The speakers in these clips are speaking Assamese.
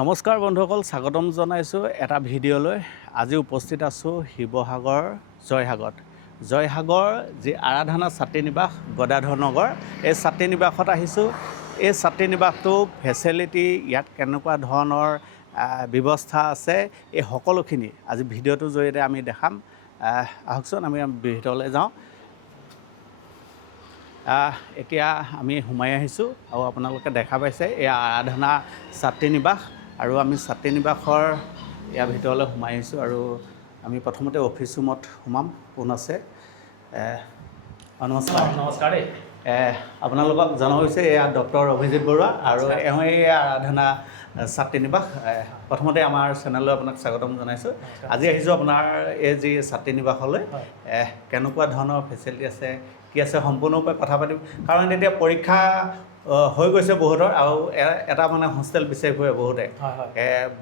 নমস্কাৰ বন্ধুসকল, স্বাগতম জনাইছোঁ এটা ভিডিঅ'লৈ। আজি উপস্থিত আছোঁ শিৱসাগৰ জয়সাগৰ যি আৰাধনা ছাত্ৰী নিবাস গদাধৰ নগৰ, এই ছাত্ৰী নিবাসত আহিছোঁ। এই ছাত্ৰী নিবাসটো ফেচিলিটি ইয়াত কেনেকুৱা ধৰণৰ ব্যৱস্থা আছে, এই সকলোখিনি আজি ভিডিঅ'টোৰ জৰিয়তে আমি দেখাম। আহকচোন আমি ভিতৰলৈ যাওঁ। এতিয়া আমি সোমাই আহিছোঁ আৰু আপোনালোকে দেখা পাইছে এই আৰাধনা ছাত্ৰী নিবাস, আৰু আমি ছাত্ৰী নিবাসৰ ইয়াৰ ভিতৰলৈ সোমাই আহিছোঁ। আৰু আমি প্ৰথমতে অফিচ ৰুমত সোমাম। কোন আছে? নমস্কাৰ। নমস্কাৰ দেই। আপোনালোকক জনোৱা হৈছে এয়া ডক্টৰ অভিজিত বৰুৱা, আৰু এওঁ এই আৰাধনা ছাত্ৰী নিবাস। প্ৰথমতে আমাৰ চেনেললৈ আপোনাক স্বাগতম জনাইছোঁ। আজি আহিছোঁ আপোনাৰ এই যি ছাত্ৰী নিবাসলৈ, কেনেকুৱা ধৰণৰ ফেচিলিটি আছে, কি আছে, সম্পূৰ্ণৰূপে কথা পাতিম। কাৰণ এতিয়া পৰীক্ষা হৈ গৈছে বহুতৰ, আৰু এটা মানে হোষ্টেল বিচাৰি ফুৰে বহুতে,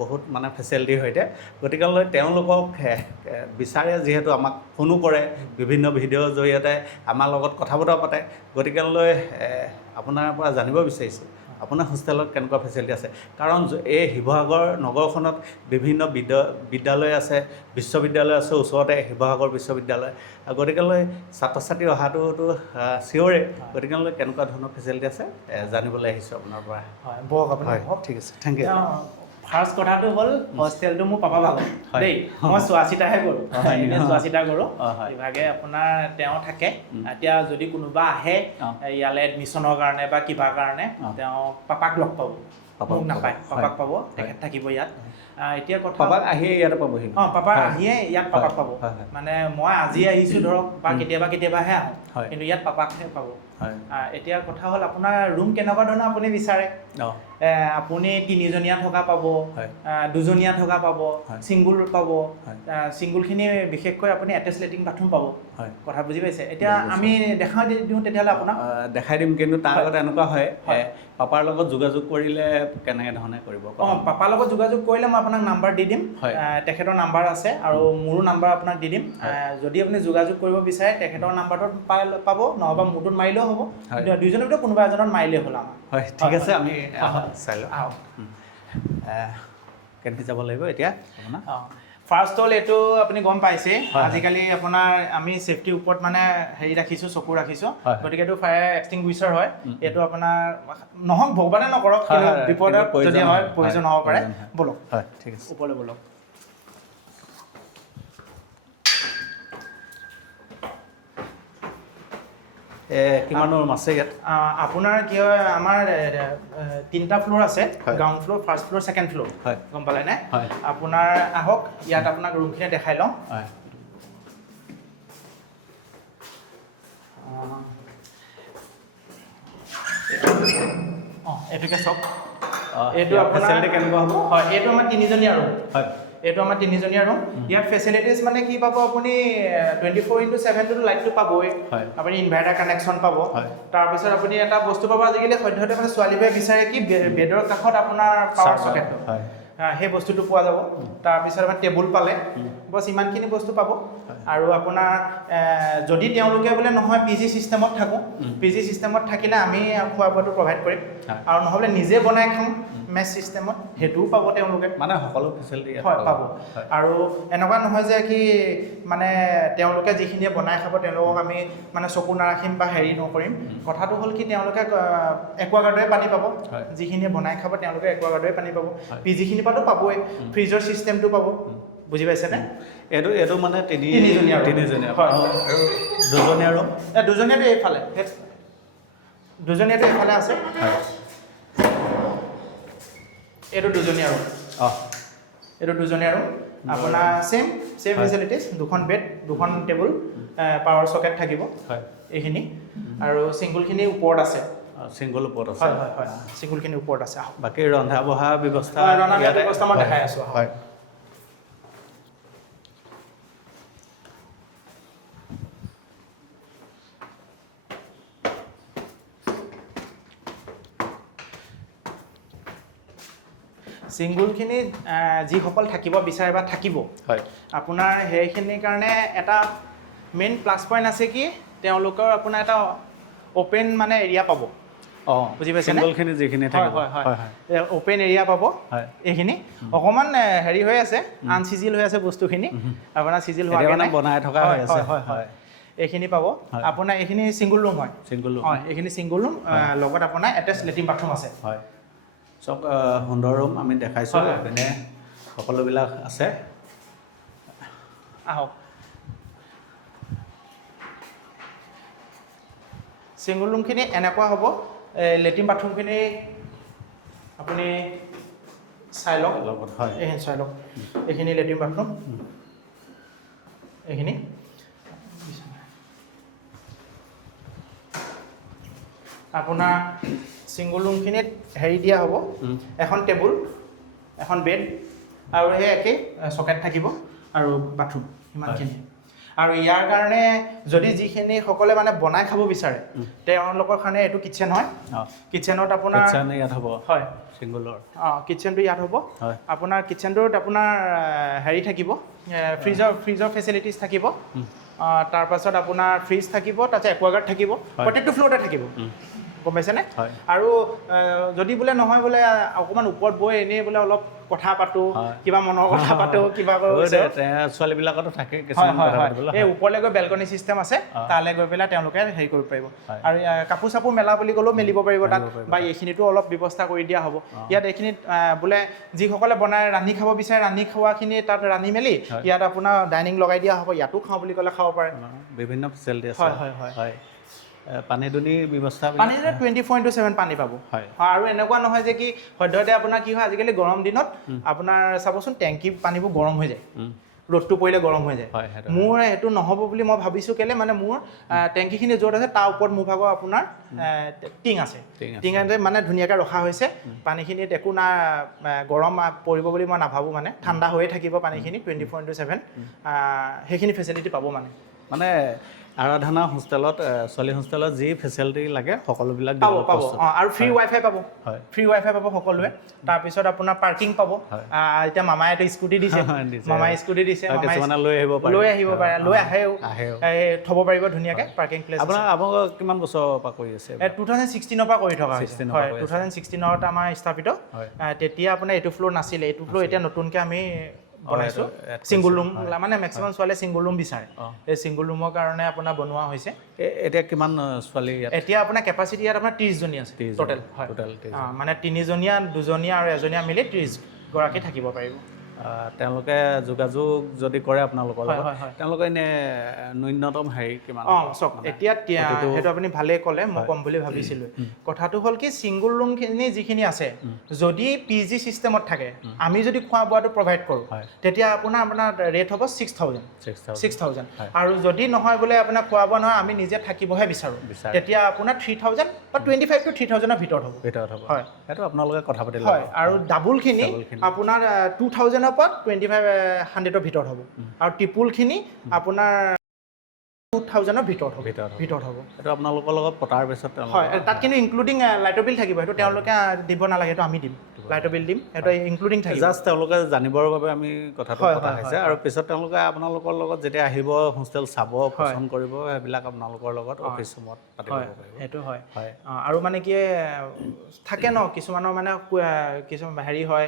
বহুত মানে ফেচিলিটিৰ সৈতে। গতিকেলৈ তেওঁলোকক বিচাৰে, যিহেতু আমাক ফোনো কৰে, বিভিন্ন ভিডিঅ'ৰ জৰিয়তে আমাৰ লগত কথা বতৰা পাতে। গতিকেলৈ আপোনাৰ পৰা জানিব বিচাৰিছোঁ আপোনাৰ হোষ্টেলত কেনেকুৱা ফেচিলিটি আছে। কাৰণ এই শিৱসাগৰ নগৰখনত বিভিন্ন বিদ্যালয় আছে, বিশ্ববিদ্যালয় আছে, ওচৰতে শিৱসাগৰ বিশ্ববিদ্যালয়। গতিকেলৈ ছাত্ৰ ছাত্ৰী অহাটোতো চিঞৰে। গতিকেলৈ কেনেকুৱা ধৰণৰ ফেচিলিটি আছে জানিবলৈ আহিছোঁ আপোনাৰ পৰা। হয়, বহক আপুনি। হয়, ঠিক আছে, থেংক ইউ। ফাৰ্ষ্ট কথাটো হ'ল হোষ্টেলটো মোৰ পাপা ভাগৰ দেই। মই চোৱা চিতাহে কৰোঁ, এনেই চোৱা চিতা কৰোঁ। ইভাগে আপোনাৰ তেওঁ থাকে। এতিয়া যদি কোনোবা আহে ইয়ালৈ এডমিশ্যনৰ কাৰণে বা কিবা কাৰণে, তেওঁ পাপাক লগ পাব, মোক নাপায়, পাপাক পাব। তেখেত থাকিব ইয়াত। এতিয়া কথা পাপাক আহিয়ে ইয়াতে পাবহি? পাপা আহিয়ে ইয়াত পাপাক পাব। মানে মই আজি আহিছোঁ ধৰক, বা কেতিয়াবাহে আহোঁ, কিন্তু ইয়াত পাপাকহে পাব। এতিয়া কথা হ'ল আপোনাৰ ৰুম কেনেকুৱা ধৰণৰ আপুনি বিচাৰে। আপুনি 3জনীয়া থকা পাব, 2জনীয়া থকা পাব, ছিংগুল পাব। ছিংগুলখিনি বিশেষকৈ আপুনি এটেচ লেট্ৰিন বাথৰুম পাব। কথা বুজি পাইছে? এতিয়া আমি দেখাই দিওঁ তেতিয়াহ'লে আপোনাক। দেখাই দিম, কিন্তু তাৰ আগত এনেকুৱা হয়, পাপাৰ লগত যোগাযোগ কৰিলে কেনেকৈ ধৰণে কৰিব? পাপাৰ লগত যোগাযোগ কৰিলে মই আপোনাক নাম্বাৰ দি দিম। তেখেতৰ নাম্বাৰ আছে, আৰু মোৰো নাম্বাৰ আপোনাক দি দিম। যদি আপুনি যোগাযোগ কৰিব বিচাৰে তেখেতৰ নাম্বাৰটোত পাব, নহ'বা মোৰটোত মাৰিলেও হ'ব। দুইজনৰ ভিতৰত কোনোবা এজনত মাৰিলেই হ'ল আমাৰ। হয়, ঠিক আছে, আমি চাই লওঁ। কেনেকৈ যাব লাগিব এতিয়া আপোনাৰ? ফাৰ্ষ্ট হ'ল এইটো আপুনি গম পাইছে, আজিকালি আপোনাৰ আমি ছেফটিৰ ওপৰত মানে হেৰি ৰাখিছোঁ, চকু ৰাখিছোঁ। গতিকে এইটো ফায়াৰ এক্সটিংগুইচাৰ হয়। এইটো আপোনাৰ নহওক, ভগৱানে নকৰক, কিন্তু বিপদত যদি হয় প্ৰয়োজন হ'ব পাৰে। বলক, হয়, ঠিক আছে, ওপৰলৈ বলক। কিমান ৰুম আছে ইয়াত? আপোনাৰ কি হয়, আমাৰ 3টা ফ্ল'ৰ আছে। Ground floor, first floor, second floor. গম পালেনে? আপোনাৰ আহক, ইয়াত আপোনাক ৰুমখিনি দেখাই লওঁ। এইটোকে চাওক। এইটো আপোনাৰ কেনেকুৱা হ'ব? হয়, এইটো আমাৰ 3জনীয়া ৰুম। হয়, এইটো আমাৰ 3জনীয়া ৰুম। ইয়াত ফেচিলিটিজ মানে কি পাব আপুনি, 24/7 লাইটটো পাবই। আপুনি ইনভাৰ্টাৰ কানেকশ্যন পাব। তাৰপিছত আপুনি এটা বস্তু পাব, আজিকালি সদ্যহতে মানে ছোৱালীবোৰে বিচাৰে কি, বেডৰ কাষত আপোনাৰ পাৱাৰ চকেটটো, সেই বস্তুটো পোৱা যাব। তাৰপিছত আপোনাৰ টেবুল পালে, বছ ইমানখিনি বস্তু পাব। আৰু আপোনাৰ যদি তেওঁলোকে বোলে নহয় PG চিষ্টেমত থাকোঁ, PG চিষ্টেমত থাকিলে আমি খোৱা বোৱাটো প্ৰভাইড কৰিম। আৰু নহ'লে নিজে বনাই খাওঁ মেছ চিষ্টেমত, সেইটোও পাব তেওঁলোকে। মানে সকলো ফেচিলিটি পাব। আৰু এনেকুৱা নহয় যে কি মানে তেওঁলোকে যিখিনিয়ে বনাই খাব তেওঁলোকক আমি মানে চকু নাৰাখিম বা হেৰি নকৰিম। কথাটো হ'ল কি, তেওঁলোকে একুৱাগাৰ্ডৰে পানী পাব। যিখিনিয়ে বনাই খাব তেওঁলোকে একুৱাগাৰ্ডৰে পানী পাব। PGখিনি পৰাটো পাবই, ফ্ৰিজৰ চিষ্টেমটো পাব। বুজি পাইছেনে? এইটো মানে 3জনীয়া। আৰু 2জনীয়া ৰুম? 2জনীয়াটো এইফালে, 2জনীয়াটো এইফালে আছে। এইটো 2জনীয়া ৰুম। এইটো 2জনীয়া ৰুম। আপোনাৰ ছেম ফেচিলিটিজ, 2খন বেড, 2খন টেবুল, পাৱাৰ চকেট থাকিব এইখিনি। আৰু ছিংগুলখিনি ওপৰত আছে। ছিংগুল ওপৰত আছে? হয়, ছিংগুলখিনি ওপৰত আছে। বাকী ৰন্ধা বঢ়া ব্যৱস্থা? ৰন্ধা ব্যৱস্থা মই দেখাই আছোঁ। হয়, ছিংগুলখিনিত যিসকল থাকিব বিচাৰে বা থাকিব, আপোনাৰ সেইখিনিৰ কাৰণে এটা মেইন প্লাছ পইণ্ট আছে কি, তেওঁলোকৰ আপোনাৰ এটা অ'পেন মানে এৰিয়া পাব। অঁ বুজি পাইছেনে? চিংগলখিনি যিখিনি থাকিব হয় হয় অ'পেন এৰিয়া পাব হয় এইখিনি অকণমান হেৰি হৈ আছে আনচিজিল হৈ আছে বস্তুখিনি আপোনাৰ চিজিল হোৱা মানে বনাই থকা হৈ আছে হয় এইখিনি পাব আপোনাৰ এইখিনি ছিংগুল ৰুম হয় ছিংগল ৰুম হয় এইখিনি ছিংগুল ৰুম লগত আপোনাৰ এটেচ লেট্ৰিন বাথৰুম আছে হয় চব সুন্দৰ ৰুম আমি দেখাইছোঁ এপিনে সকলোবিলাক আছে আহক ছিংগুল ৰুমখিনি এনেকুৱা হ'ব লেট্ৰিন বাথৰুমখিনি আপুনি চাই লওক লগত হয় এইখিনি চাই লওক এইখিনি লেট্ৰিন বাথৰুম এইখিনি আপোনাৰ ছিংগুল ৰুমখিনিত হেৰি দিয়া হ'ব এখন টেবুল এখন বেড আৰু সেই একেই চকেট থাকিব আৰু বাথৰুম সিমানখিনি আৰু ইয়াৰ কাৰণে যদি যিখিনি সকলে মানে বনাই খাব বিচাৰে তেওঁলোকৰ কাৰণে এইটো কিটচেন হয় কিটচেনত আপোনাৰ কিটচেন ইয়াত হ'ব হয় ছিংগুলৰ কিটচেনটো ইয়াত হ'ব হয় আপোনাৰ কিটচেনটোত আপোনাৰ হেৰি থাকিব ফ্ৰিজৰ ফেচিলিটিছ থাকিব তাৰপাছত আপোনাৰ ফ্ৰিজ থাকিব তাৰপিছত একুৱাগাৰ্ড থাকিব প্ৰত্যেকটো ফ্ল'ৰতে থাকিব গম পাইছেনে আৰু যদি বোলে নহয় বোলে অকণমান ওপৰত গৈ এনেই বোলে অলপ কথা পাতোঁ কিবা মনৰ কথা পাতোঁ কিবা ছোৱালীবিলাকতো থাকে এই ওপৰলৈ গৈ বেলকনি চিষ্টেম আছে তালৈ গৈ পেলাই তেওঁলোকে হেৰি কৰিব পাৰিব আৰু কাপোৰ চাপোৰ মেলা বুলি ক'লেও মেলিব পাৰিব তাত বা এইখিনিতো অলপ ব্যৱস্থা কৰি দিয়া হ'ব ইয়াত এইখিনিত বোলে যিসকলে বনাই ৰান্ধি খাব বিচাৰে ৰান্ধি খোৱাখিনি তাত ৰান্ধি মেলি ইয়াত আপোনাৰ ডাইনিং লগাই দিয়া হ'ব ইয়াতো খাওঁ বুলি ক'লে খাব পাৰে বিভিন্ন ফেচিলিটি আছে হয় হয় হয় পানী দুনিৰ ব্যৱস্থা পানী 24/7 পানী পাব আৰু এনেকুৱা নহয় যে কি সদ্যহতে আপোনাৰ কি হয় আজিকালি গৰম দিনত আপোনাৰ চাবচোন টেংকি পানীবোৰ গৰম হৈ যায় ৰ'দটো পৰিলে গৰম হৈ যায় মোৰ সেইটো নহ'ব বুলি মই ভাবিছোঁ কেলে মানে মোৰ টেংকিখিনি য'ত আছে তাৰ ওপৰত মোৰ ভাগৰ আপোনাৰ টিং আছে মানে ধুনীয়াকৈ ৰখা হৈছে পানীখিনিত একো না গৰম পৰিব বুলি মই নাভাবোঁ মানে ঠাণ্ডা হৈয়ে থাকিব পানীখিনি 24/7 সেইখিনি ফেচিলিটি পাব মানে আৰাধনা হোষ্টেলত ছোৱালী হোষ্টেলত যি ফেচিলিটি লাগে সকলোবিলাক পাব আৰু ফ্ৰী ৱাইফাই পাব সকলোৱে তাৰপিছত আপোনাৰ পাৰ্কিং পাব এতিয়া মামাই এটা স্কুটি দিছে মামাই স্কুটি দিছে লৈ আহিব পাৰে লৈ আহেও থ'ব পাৰিব ধুনীয়াকৈ পাৰ্কিং প্লেচ আপোনালোক কিমান বছৰৰ পৰা কৰি আছে 2016 পৰা কৰি থকা হৈছে হয় 2016ত আমাৰ স্থাপিত তেতিয়া আপোনাৰ এইটো ফ্ল'ৰ নাছিলে এইটো ফ্ল'ৰ এতিয়া নতুনকৈ আমি বনাইছোঁ ছিংগুল ৰুম মানে মেক্সিমাম ছোৱালীয়ে ছিংগুল ৰুম বিচাৰে এই ছিংগুল ৰুমৰ কাৰণে আপোনাৰ বনোৱা হৈছে এতিয়া কিমান ছোৱালী এতিয়া আপোনাৰ কেপাচিটি ইয়াত আপোনাৰ 30 জনী আছে টোটেল মানে 3জনীয়া 2জনীয়া আৰু 1জনীয়া মিলি 30 গৰাকী থাকিব পাৰিব তেওঁলোকে যোগাযোগ যদি কৰে আপোনালোকৰ লগত তেওঁলোকে এনে ন্যূনতম হেৰি কিমান চাওক এতিয়া সেইটো আপুনি ভালেই ক'লে মই ক'ম বুলি ভাবিছিলোঁ কথাটো হ'ল কি ছিংগুল ৰুমখিনি যিখিনি আছে যদি PG চিষ্টেমত থাকে আমি যদি খোৱা বোৱাটো প্ৰভাইড কৰোঁ তেতিয়া আপোনাৰ ৰেট হ'ব 6,000 আৰু যদি নহয় বোলে আপোনাৰ খোৱা বোৱা নহয় আমি নিজে থাকিবহে বিচাৰোঁ তেতিয়া আপোনাৰ 3,000 বা 25 to 3,000ৰ ভিতৰত হ'ব হয় সেইটো আপোনালোকে কথা পাতি ল'ব হয় আৰু ডাবুলখিনি আপোনাৰ 2,000 2500ৰ ভিতৰত হ'ব আৰু টিপুলখিনি আপোনাৰ 2,000ৰ ভিতৰত হ'ব এইটো আপোনালোকৰ লগত পতাৰ পিছত হয় তাত কিন্তু ইনক্লুডিং লাইটৰ বিল থাকিব সেইটো তেওঁলোকে দিব নালাগে সেইটো আমি দিম লাইটৰ বিল দিম সেইটো ইনক্লুডিং থাকিব জাষ্ট তেওঁলোকে জানিবৰ বাবে আমি কথাটো পতা হৈছে আৰু পিছত তেওঁলোকে আপোনালোকৰ লগত যেতিয়া আহিব হোষ্টেল চাব পচন্দ কৰিব সেইবিলাক আপোনালোকৰ লগত অফিচ ৰুমত পাতিব পাৰিব সেইটো হয় আৰু মানে কি থাকে ন কিছুমানৰ মানে কিছুমান হেৰি হয়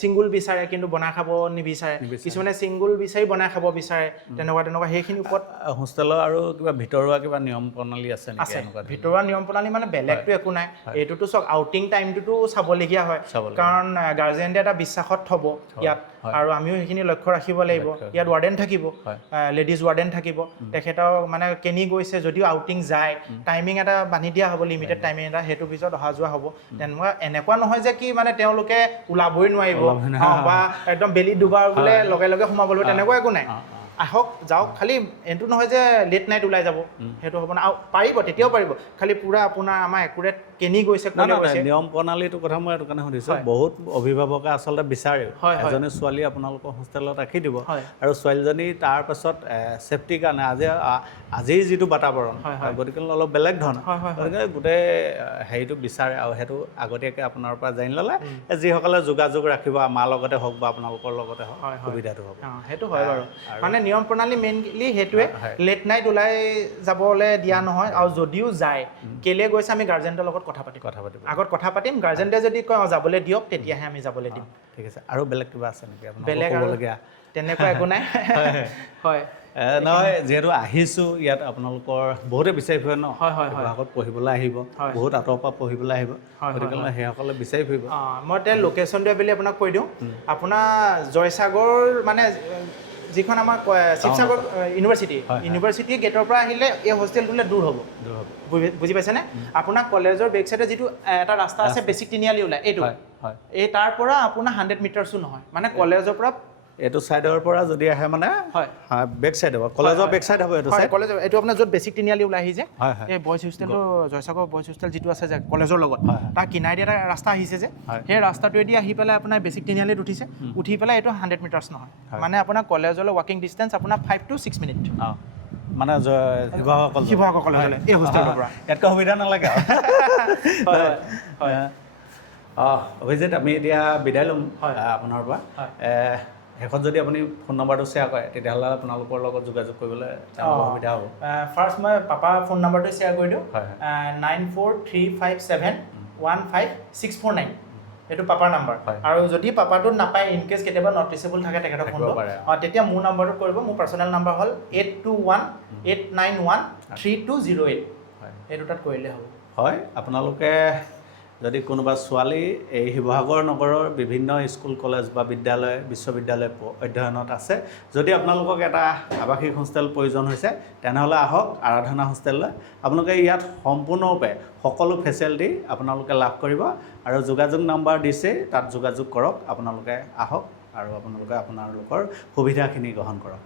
ছিংগুল বিচাৰে কিন্তু বনাই খাব নিবিচাৰে কিছুমানে ছিংগুল বিচাৰি বনাই খাব বিচাৰে তেনেকুৱা সেইখিনি ওপৰত হোষ্টেলৰ আৰু কিবা ভিতৰুৱা কিবা নিয়ম প্ৰণালী আছে নেকি ভিতৰুৱা নিয়ম প্ৰণালী মানে বেলেগটো একো নাই এইটোতো চব আউটিং টাইমটোতো চাবলগীয়া হয় কাৰণ গাৰ্জেনে এটা বিশ্বাসত থ'ব ইয়াত আৰু আমিও সেইখিনি লক্ষ্য ৰাখিব লাগিব ইয়াত ৱাৰ্ডেন থাকিব লেডিজ ৱাৰ্ডেন থাকিব তেখেতৰ মানে কেনি গৈছে যদিও আউটিং যায় টাইমিং এটা বান্ধি দিয়া হ'ব লিমিটেড টাইমিং এটা সেইটো পিছত অহা যোৱা হ'ব এনেকুৱা নহয় যে কি মানে তেওঁলোকে ওলাবই নোৱাৰিব বা একদম বেলি দুবাৰ বোলে লগে লগে সোমাব লাগিব তেনেকুৱা একো নাই আহক যাওক খালি এইটো নহয় যে লেট নাইট ওলাই যাব সেইটো হ'ব না পাৰিব তেতিয়াও পাৰিব খালি পুৰা আপোনাৰ আমাৰ একুৰেট কেনি গৈছে নিয়ম প্ৰণালীটোৰ কথা মই এইটো কাৰণে সুধিছোঁ বহুত অভিভাৱকে আচলতে বিচাৰে এজনী ছোৱালী আপোনালোকৰ হোষ্টেলত ৰাখি দিব আৰু ছোৱালীজনী তাৰ পাছত ছেফটিৰ কাৰণে আজিৰ যিটো বাতাবৰণ গতিকে অলপ বেলেগ ধৰণৰ গতিকে গোটেই হেৰিটো বিচাৰে আৰু সেইটো আগতীয়াকৈ আপোনাৰ পৰা জানি ল'লে যিসকলে যোগাযোগ ৰাখিব আমাৰ লগতে হওক বা আপোনালোকৰ লগতে হওক সুবিধাটো হ'ব সেইটো হয় বাৰু মানে নিয়ম প্ৰণালী মেইনলি সেইটোৱে লেট নাইট ওলাই যাবলৈ দিয়া নহয় আৰু যদিও যায় কেলে গৈছে আমি গাৰ্জেণ্টৰ লগত কথা পাতিম কথা পাতিব আগত কথা পাতিম গাৰ্জেনে যদি কয় যাবলৈ দিয়ক তেতিয়াহে আমি যাবলৈ দিম ঠিক আছে আৰু বেলেগ কিবা আছে নেকি আপোনাৰ বেলেগ ক'বলগীয়া তেনেকুৱা একো নাই হয় নহয় যিহেতু আহিছোঁ ইয়াত আপোনালোকৰ বহুতে বিচাৰি ফুৰে ন হয় হয় আগত পঢ়িবলৈ আহিব বহুত আঁতৰৰ পৰা পঢ়িবলৈ আহিব গতিকে সেইসকলে বিচাৰি ফুৰিব মই এতিয়া লোকেশ্যনটো বুলি আপোনাক কৈ দিওঁ আপোনাৰ জয়সাগৰ মানে যিখন আমাৰ শিৱসাগৰ ইউনিভাৰ্চিটি গেটৰ পৰা আহিলে এই হোষ্টেলটোলৈ দূৰ হ'ব বুজি পাইছেনে আপোনাৰ কলেজৰ বেক চাইডে যিটো এটা ৰাস্তা আছে বেছিক তিনিআলি ওলাই এইটো এই তাৰ পৰা আপোনাৰ 100 মিটাৰছো নহয় মানে কলেজৰ পৰা এইটো চাইডৰ পৰা যদি আহে মানে হয় বেক চাইড হ'ব কলেজৰ বেক চাইড হ'ব এইটো চাইড কলেজৰ এইটো আপোনাৰ য'ত বেছিক তিনিআলি ওলাই আহি যে এই বইজ হোষ্টেলটো জয়সাগৰ বইজ হোষ্টেল যিটো আছে যে কলেজৰ লগত তাৰ কিনাৰেদি এটা ৰাস্তা আহিছে যে সেই ৰাস্তাটোৱেদি আহি পেলাই আপোনাৰ বেছিক তিনিআলিত উঠি পেলাই এইটো 100 মিটাৰ্ছ নহয় মানে আপোনাৰ কলেজলৈ ৱাকিং ডিষ্টেঞ্চ আপোনাৰ 5 to 6 মিনিট মানে শিৱসাগৰ কলেজলৈ এই হোষ্টেলৰ পৰা ইয়াতকৈ সুবিধা নালাগে অভিজিত আমি এতিয়া বিদায় ল'ম আপোনাৰ পৰা শেষত যদি আপুনি ফোন নম্বৰটো শ্বেয়াৰ কৰে তেতিয়াহ'লে আপোনালোকৰ লগত যোগাযোগ কৰিবলৈ সুবিধা হ'ব ফাৰ্ষ্ট মই পাপা ফোন নম্বৰটো শ্বেয়াৰ কৰি দিওঁ 9435715649 এইটো পাপাৰ নম্বৰ আৰু যদি পাপাটোত নাপায় ইন কেছ কেতিয়াবা নট ৰিচেবল থাকে তেখেতৰ ফোনটো তেতিয়া মোৰ নম্বৰটো কৰিব মোৰ পাৰ্চনেল নম্বৰ হ'ল 8218913208 এই দুটাত কৰিলে হ'ব হয় আপোনালোকে যদি কোনোবা ছোৱালী এই শিৱসাগৰ নগৰৰ বিভিন্ন স্কুল কলেজ বা বিদ্যালয় বিশ্ববিদ্যালয় অধ্যয়নত আছে যদি আপোনালোকক এটা আৱাসিক হোষ্টেল প্ৰয়োজন হৈছে তেনেহ'লে আহক আৰাধনা হোষ্টেললৈ আপোনালোকে ইয়াত সম্পূৰ্ণৰূপে সকলো ফেচিলিটি আপোনালোকে লাভ কৰিব আৰু যোগাযোগ নম্বৰ দিছে তাত যোগাযোগ কৰক আপোনালোকে আহক আৰু আপোনালোকে আপোনালোকৰ সুবিধাখিনি গ্ৰহণ কৰক